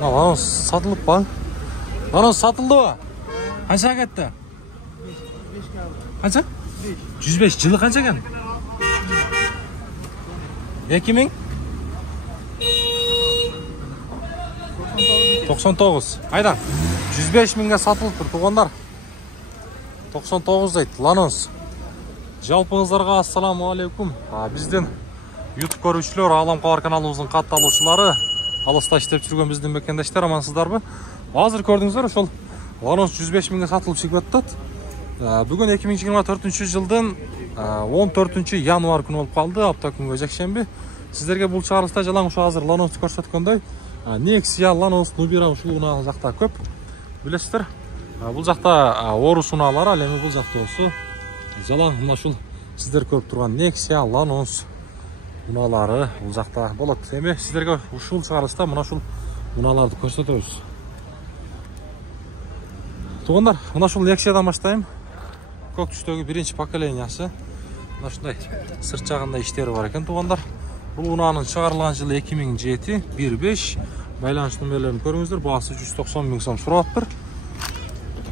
Lan satılıp bak. Lan satıldı mı? Kaça gitti? Kaça? 105. Жылы қанша екен? 2000? 99. Айда. 105 мыңға сатылып тұр туғандар. 99 дейді. Ланос. Жалпыңыздарға ассаламу алейкум. Бізден YouTube көрушілер, Алам Қауар каналымыздың қатты алушылары, алыста іштеп жүрген біздің мекендештер, амансыздар бі? Азыр көрдіңіздер, ошол Ланос 105 мыңға сатылып шығып жатты. Бүгін 2024 жылдың 14 январ күні болып қалды, апта күнгі жексенбі. Сіздерге бұл чыгарылышта жалаң ушу азыр Ланосты көрсөткөндөй, Nexia, Lanos, Nubira ушул унаа жакта көп. Билесиздер, бул жакта Орус унаалары, ал эми бул жакта болсо жалаң мына ушул сиздер көрүп турган Nexia, Lanos унаалары бул жакта болот. Эми сиздерге ушул чыгарылышта мына ушул унааларды көрсөтөбүз. Тугандар, мына ушул Nexia'дан баштайм. Көк түстөгү биринчи поколениясы. Мына ушундай сырт жагында иштери бар экен, тугандар. Бул унаанын чыгарылган жылы 2007, 1.5. Байланыш номерлерин көрүңүздөр. Баасы 190 миң сом сураттыр.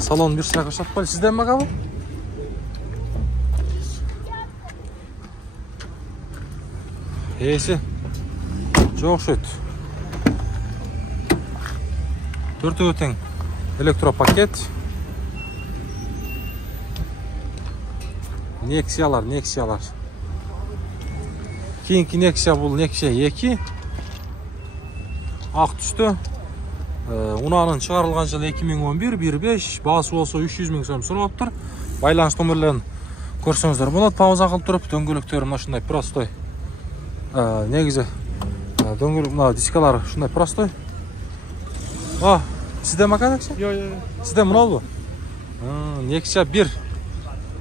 Салон бир сыйга шатпай. Сизден ме кабыл? Эси жок шөт. Төртөө тең электропакет. Nexia'lar. Keyinki Nexia bul Nexia 2. Ак түстө. Унаанын чыгарылган жылы 2011, 1.5. Баасы болсо 300 миң сом сурап. Байланыш номерлерин көрсөңүздөр болот. Пауза кылып туруп, дөңгөлөктөрү мына ушундай простой. Негизи дөңгөлөк мына дискалар ушундай простой. Сизде макан Nexia? Жок. Сизде мына болбу? Nexia 1.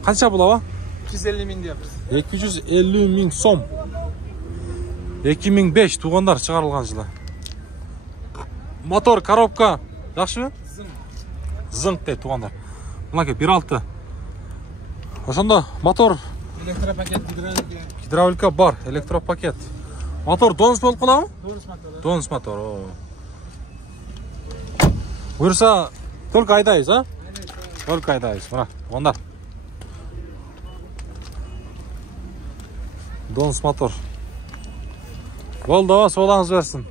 Канча булаба? 250 миң дейбиз. 250 миң сом. 2005 тугандар чыгарылган жылы. Мотор, коробка жакшыбы? Зыңк дейт тугандар. Мынакей 1.6. Ошондо мотор, Электропакет, гидравлика бар, электропакет. Мотор донус болуп калабы? Донус мотор. Буюрса только айдайбыз, а? Только айдайбыз. Мына, тугандар. Донус мотор. Болду, соолаңыз берсин.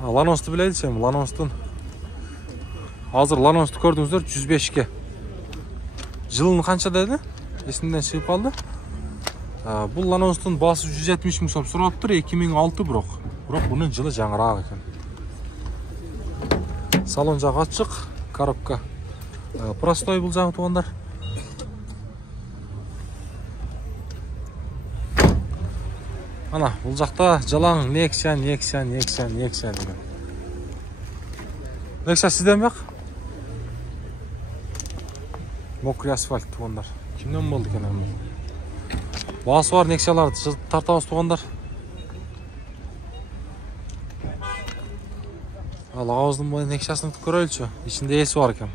Lanos'tu bileydim, Lanos'tun. Hazır Lanos'tu gördüğünüzler 105'ke. Жылын қанша dedi? Есімден шығып қалды. Бұл Lanos'tun басы 170 миң сом сурап тұр, 2006 бирок. Бирок бұның жылы жаңыраак екен. Салон жағы ачык, коробка простой бұл жағы туғандар. Ана, бұл жақта жалаң Nexia деген. Nexia сізден бақ? Мокрый асфальт туғандар. Кімден болды екен әмі? Басы бар Nexia'ларды тартабыз туғандар. Ал ауыздың бойы Nexia'сын көрелчі. Ішінде есі бар екен.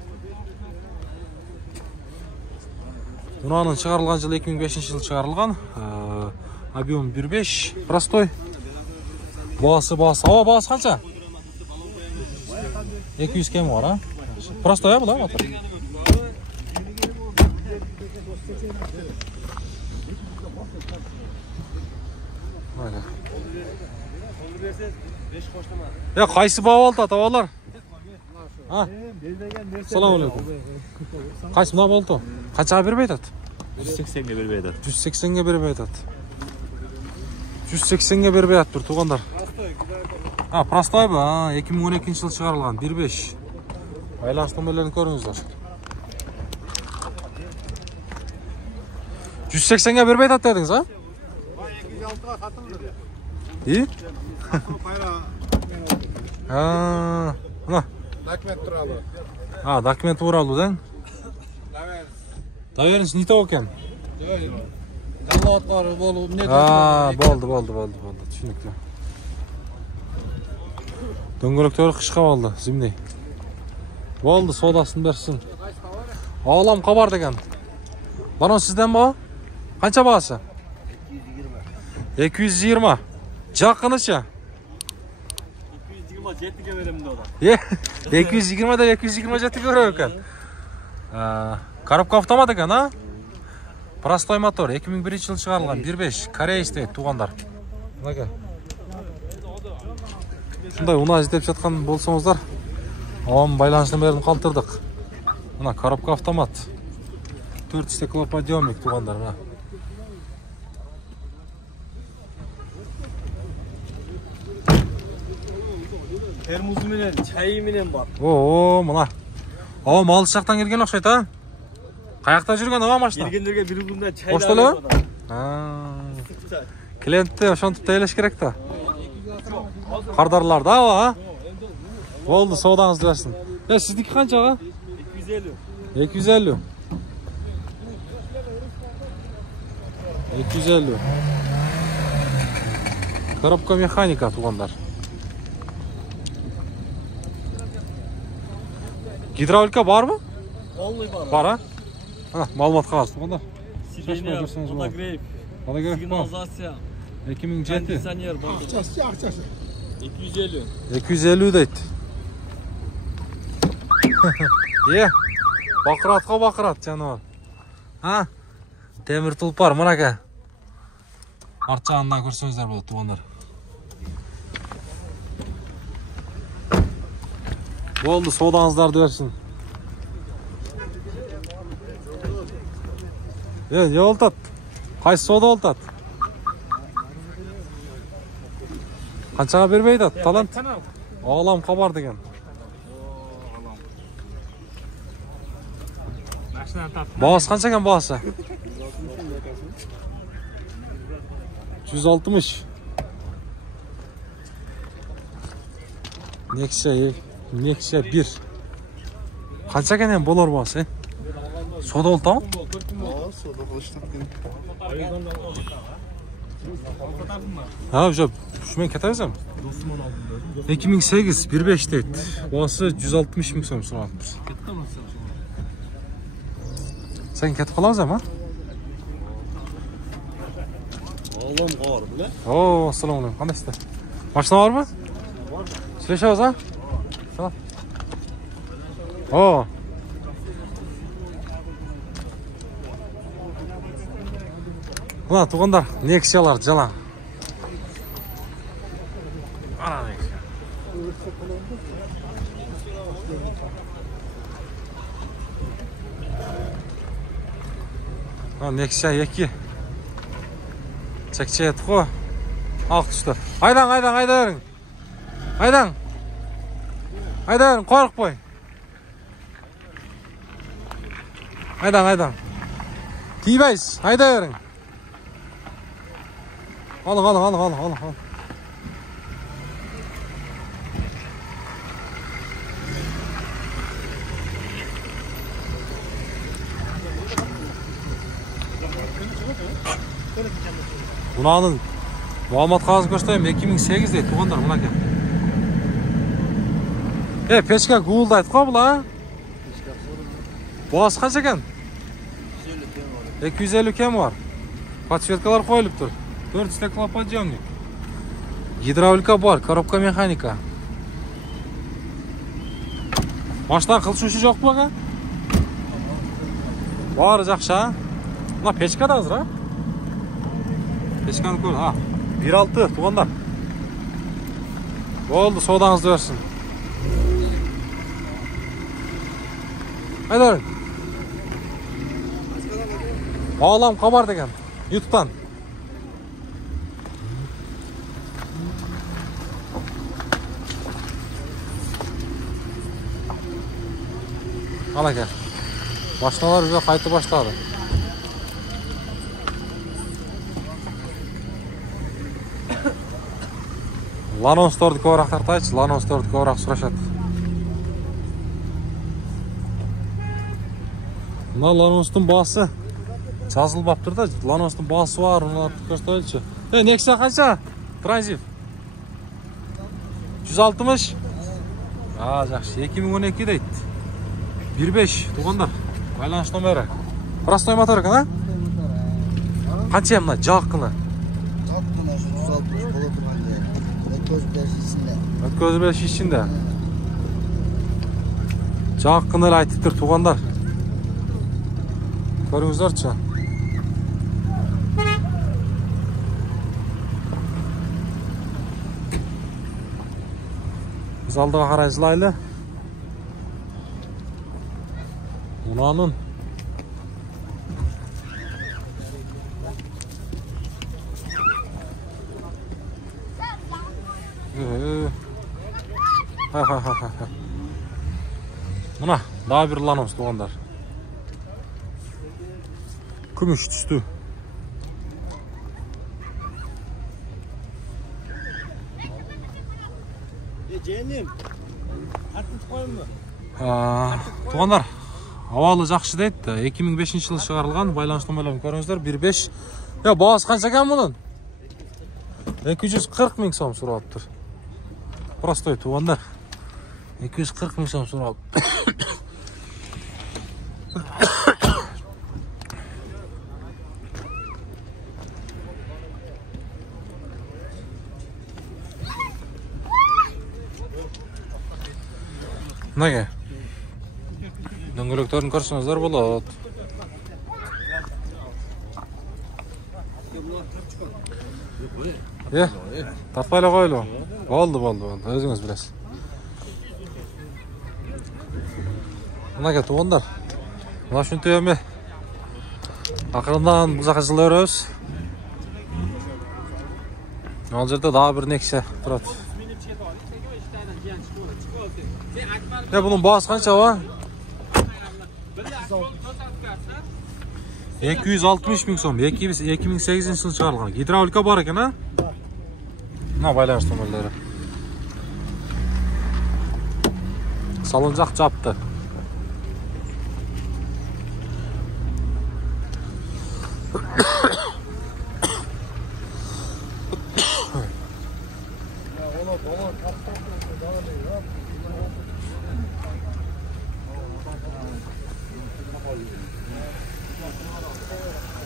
Унаанын чыгарылган жылы 2005 жылы чыгарылган. Объем 1.5, простой. Басы. Басы қанша? 200 кем var, а? Простой, а, бұл, а, мотор? Қайсы бау алды, табалар? Салам алейкум. Қайсы мына болды? Қаншаға бербей айтады? 180-ге бербей айтады. 180-ге бербей айтады. 180-ге бербей атып тұр, туғандар. Простой ба? 2012 жылы шығарылған, 1.5. Байланыш номерлерін көріңіздер. 180-ге бербей атып дедіңіз, а? 206-ға сатылды. Мына. Документ туралы. Документ туралы, ден? Доверенность не то екен? Жалауаткар болуп, не болды. Түшүнүктүү. Дөңгөлөктөрү кышка болду, зимний. Болду, содасын берсин. Алам кабар деген. Бана сизден ба? Канча баасы? 220. Жақыныша. 220 жетіге беремін де одан. 220 да 220 жетіге берем екен. Коробка автомат екен, а? Простой мотор, 2001 жыл шығарылған, 1.5, Кореясте туғандар. Мынаке. Шындай ұна іздеп жатқан болсаңыздар, ауам байланыс нөмірін қалтырдық. Мына коробка автомат. 4 стеклоподъемник туғандар, мына. Термозы менен, чайы менен бар. О, мына. Ауам алыс жақтан келген ұқсайды, а? Қаяқта жүрген ава машина? Келгендерге бір күнде чай Қош төлі? Клиентті ошонтип тейлеш керек та. Қардарларды ава, а? Болды, соудаңыз берсін. Сіздікі қаншаға? 250. 250. 250. Коробка механика туғандар. Гидравлика бар мı? Vallahi var. Бар, а? Малумат қағаз туғандар. Сиденье, фотограф, сигнализация, 2007. кондиционер бар. Ақшасы. 250. 250 дейді. Бақыратқа бақырат жануар. Темір тұлпар, мұнаке. Арт жағынан көрсеңіздер болады туғандар. Болды, содаңыздарды берсін. Не олтат? Қайсы сода олтат? Қаншаға бермейді, талант? Ağlam қабар деген. Bağısı қанша екен bağısı? 160. Nexia 1. Қанша екен болар bağısı? Soda oldu mu? Soda kılıçtan. Ha, şumen ketersem. 2008 1.5 deydi. Bağısı 160 ming so'm so'rabmiz. Sen ketib qolamiz ha? Oğlum var bu ne? Oo, assalomu alaykum. Qandaysizlar? Mashina bormi? Сөйлешеміз, ha? Salom. Oo. Mına tuğanlar, Nexia'lar jalan. Ana Nexia. Nexia 2. Çekçe et ko. Ақ түсті. Айдан, айдан. Айдан, қорықпай. Айдан. Тибайсыз, айда берің. Al. Bunanın Muhammed Kazım Köştayım 2008 deydi tuğanlar buna gel. Peşka Google'daydı ko bula. Boğaz kaç eken? 250 kem var. Подсветкалар koyulup dur. 4 стеклоподъемник. Гидравлика бар, коробка механика. Машина қылшушы жоқ бұға? Бар жақша. Мына печка да азыр, а? Печканы көр, 1.6 туғандар. Болды, содаңызды берсін. Айдарың. Ağlam қабар деген. YouTube'dan. Al aka. Машиналар уже қайтып баштады. Ланонсторды көбірек тартайыншы, Ланонсторды көбірек сұрашады. Мына Ланонстың басы жазылып алып тұр да, Ланонстың басы бар, оны көрсетейінші. Nexia қанша? Транзит. 160. Жақсы, 2012 дейді. 1.5 туғандар. Байланыш номері. Простой мотор екен, а? Қанша мына жаққыны? 360 kola turganda. Өткөзүп бериш ичинде. Жакын эле айтыптыр туугандар. Көрүңүздөрчү. Биз алдыга карай жылайлы. Мунанын Мына, daha bir lanımız doğanlar. Күмүш түстү. Jenim. Артып коюмбу? Тугандар, абалы жакшы дейт. 2005-жылы чыгарылган, байланыш номерлерин көрүңүздөр. 15. Я, баасы канча экен мунун? 240 миң сом сурап тур. Простой тугандар. 240 миң сом сурап. Неге? Дөңгөлөктөрүн көрсөңүздөр болот. Тартпай эле койлу. Болду. Өзүңүз билесиз. Мына тугандар. Мына ушинтип эми акырындан бул жака жылы өрөбүз. Ал жерде дагы бир нексе турат. Bunun bağısı kaç hava? 260 ming so'm. 2008-yılı çıkarılgan. Hidravlika var ekan ha? Ne baylaş tomelleri. Salıncak çaptı.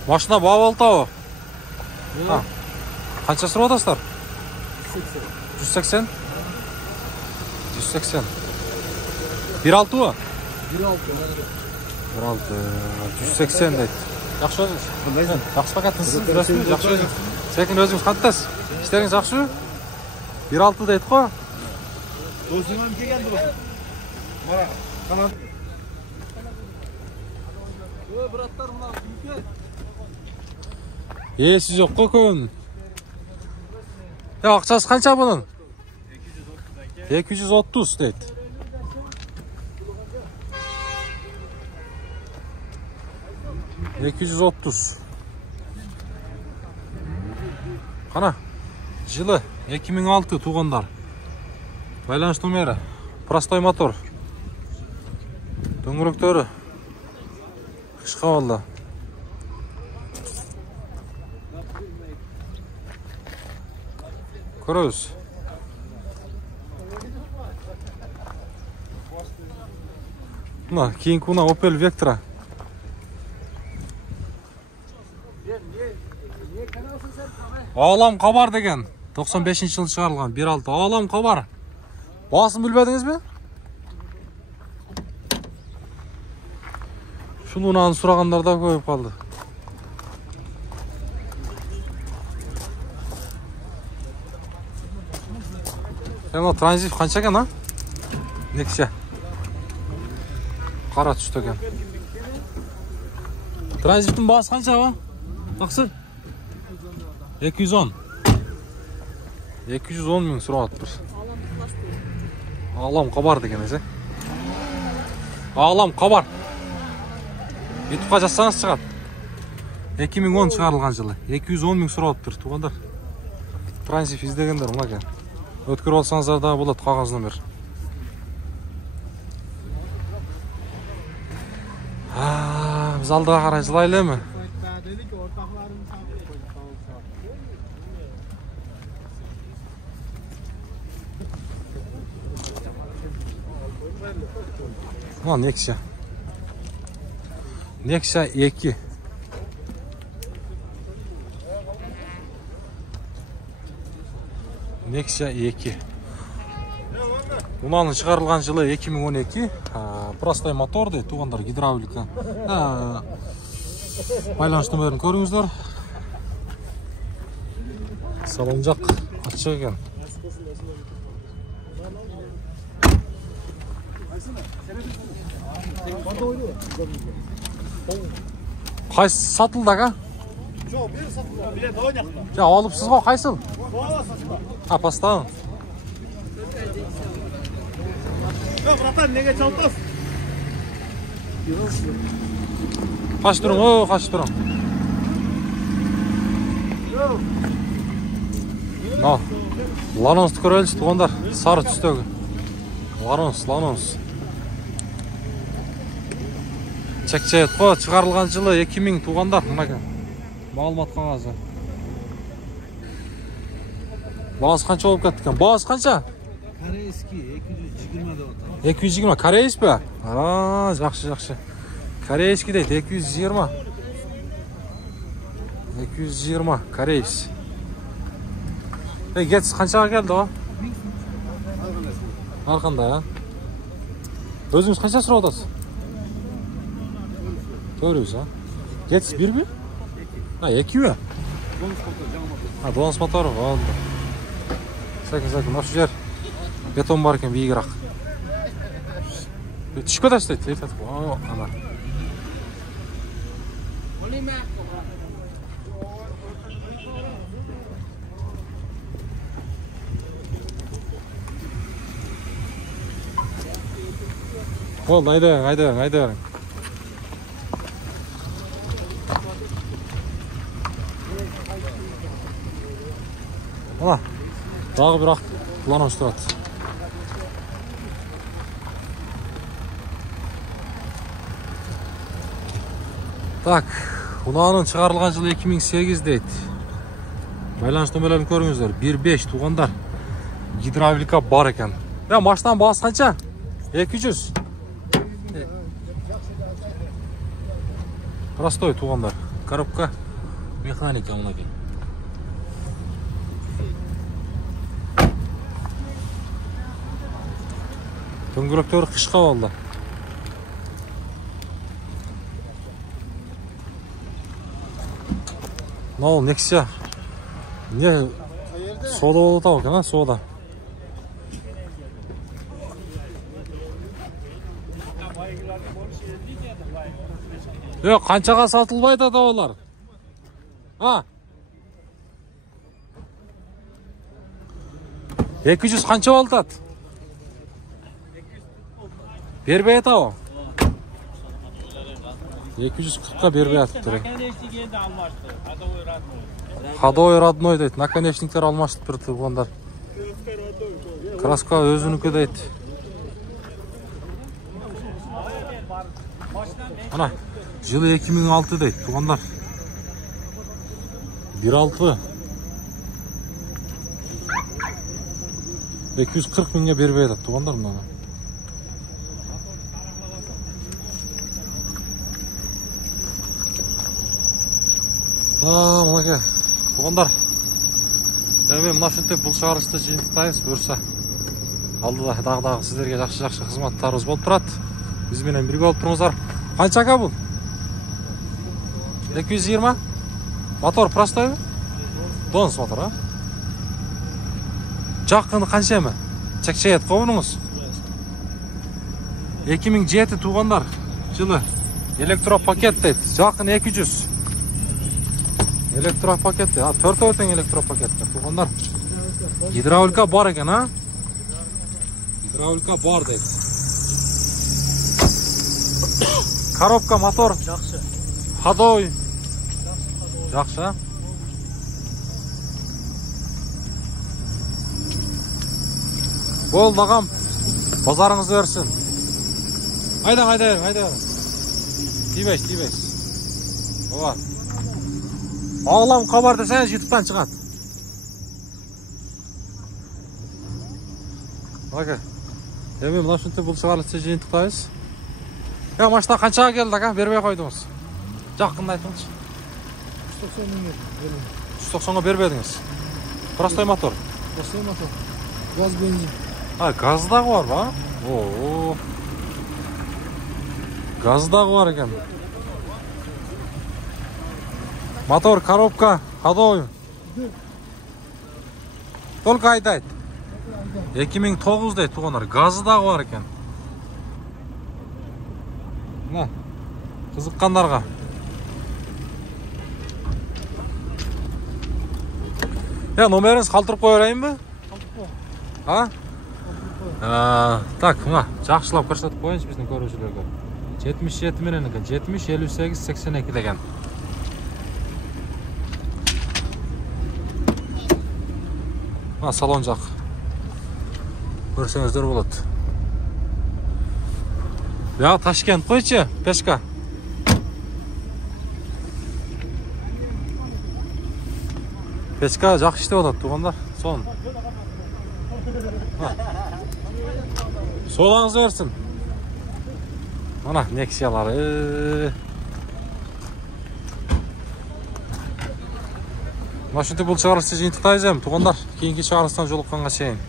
Машина bağlı tavı. Kaça sıra odaslar? 180. 180. 1.6 mı? 1.6. 180 deydi. Yaxşı özünüz. Yaxşı pakatınız. Yaxşı özünüz. Sekin özünüz qantas? İşleriniz yaxşı? 1.6 deydi qoy. Do'stingam kelgandi bu. Mana qanot. Bratlar mına Siz yok kokun. Ya akçası kaça bunun? 230 deydi. $230. Qana. Жылы 2006 туғандар. Байланыш номері. Простой мотор. Дөңгөлөктөрү. Кышка болду. Көрөбүз. Мына кийинки мына Opel Vectra. Алам кабар деген. 95-жылы чыгарылган 1.6. Алам кабар. Баасын билбедиңизби? Шунунан сурагандар да көбөйүп калды. Ema transit kança ekan ha? Nexia. Qara tushdi ekan. Transitin bahosi qancha va? Taqsir. 210. 210 ming so'rayapti. Alam qabar degan esa. Alam qabar. YouTube'ga жазсаңыз chiqadi. 2010 chiqarilgan yili. 210 ming so'rayapti tuganlar. Transit izlaganlar unaqa. Өткөр алсаңыздар да болот кагаз номер. Биз алдыга карай жылайлы эми. Мына Nexia. Nexia 2. Nexia 2. Unaның шығарылған жылы 2012. Простой мотор дейді, туғандар, гидравлика. Байланыс нөмірін көріңіздер. Салон жақ açıq екен. Қайсы сатылды аға? Жоқ, бері сатылды. Билет ойнақта. Жа, алыпсыз ғой, қайсыл? Поставын. Жоқ, братан, неге чалтасың? Қаш тұрың, қаш тұрың. Ланонсты көрелісі туғандар, сары түстегі. Ланонс. Чек-чек қой, шығарылған жылы 2000 туғандар. Малымат қағазы. Бағасы қанша болып кеттікен? Бағасы қанша? Корейский 220 деп отыр. 220, корейс бе? Жақшы. Корейский дейді, 220. 220, корейс. Кетсіз қаншаға келді о? Арқанда, Өзіңіз қанша сұра отасыз? 400, Кетсіз бір бе? 2 бе? Доныс моторы, олды. Сәкен, осы жер бетон бар екен биігірақ. Түшкі таштайды, ана. Болды, айда. Ана, дағы бір ақ Ланос тұрады. Так, ұнаның шығарылған жылы 2008 дейді. Байланыс нөмірлерін көріңіздер. 1.5 туғандар. Гидравлика бар екен. Машинан бағасы қанша? 200. Простой туғандар. Коробка механика мұнеке. Дөңгелектері қышқа алды. Мынау Nexia. Не сода болды тау екен, сода. Қаншаға сатылбайды ада олар? 200 қанша болтады? Бербей атау? 240-қа бербей атып тұры. Ходой родной дейді. Наконечниктер алмашты бір тұрғандар. Краска өзінікі дейді. Ана, жылы 2006 дейді. Тұрғандар. 1.6. 240 мыңға бербей атып тұрғандар мұнаны. Мұнеке, туғандар, мына шүнтеп бұл шығарышты жиынтықтайыз, көрсе алдыда дағы сіздерге жақшы қызматтарыңыз болып тұрады. Бізбенен бірге болып тұрыңыздар. Қаншаға бұл? 220? Мотор простой? Доныс мотор, а? Жаққыны қанша емі? Чек-чек қобыныңыз? 2007 туғандар, жылы электропакет дейді. Жаққыны 200. Электропакет, 4 өтен электропакет. Туғандар, гидравлика бар екен, а? Гидравлика бар дейді. Коробка, мотор. Жақсы. Ходой. Жақсы. Бол, бағам. Базарыңыз өрсін. Айда. Тибейс. Оға. Ağlam kabar desene YouTube'dan çıkart. Bakın. Demin lan şunu bu çıkarırsa jintықтайыз. Ya maçta kaçağa geldi aka? Bermey koydunuz. Жақында айтыңыз. 190'a bermediniz. Простой мотор. Basıyor motor. Gaz benzin. Ha, gaz da var ba? Oo. Gaz da var ekan. Motor, коробка, ходовой. Только айтайт. 2009'da тугандар, газы да бар екен. Мына, қызыққандарға. Номеріңіз қалтырып қоя берейін бе? Қалдық қой. Так, мына, жақшылап көрсетіп қойыңыз біздің көрушілерге. 77 менен екен, 70, 58, 82 деген. Мына салон жақ. Көрсеңіздер болады. Ташкент қойшы, пешка. Пешка жақсы істеп болады, туғандар. Сон. Солаңыз өрсін. Мына, нексиялары. Машинті бұл шығарылысы жиынтықтайыз әм, туғандар. Кейінгі шығарылыстан жолыққанға шейін.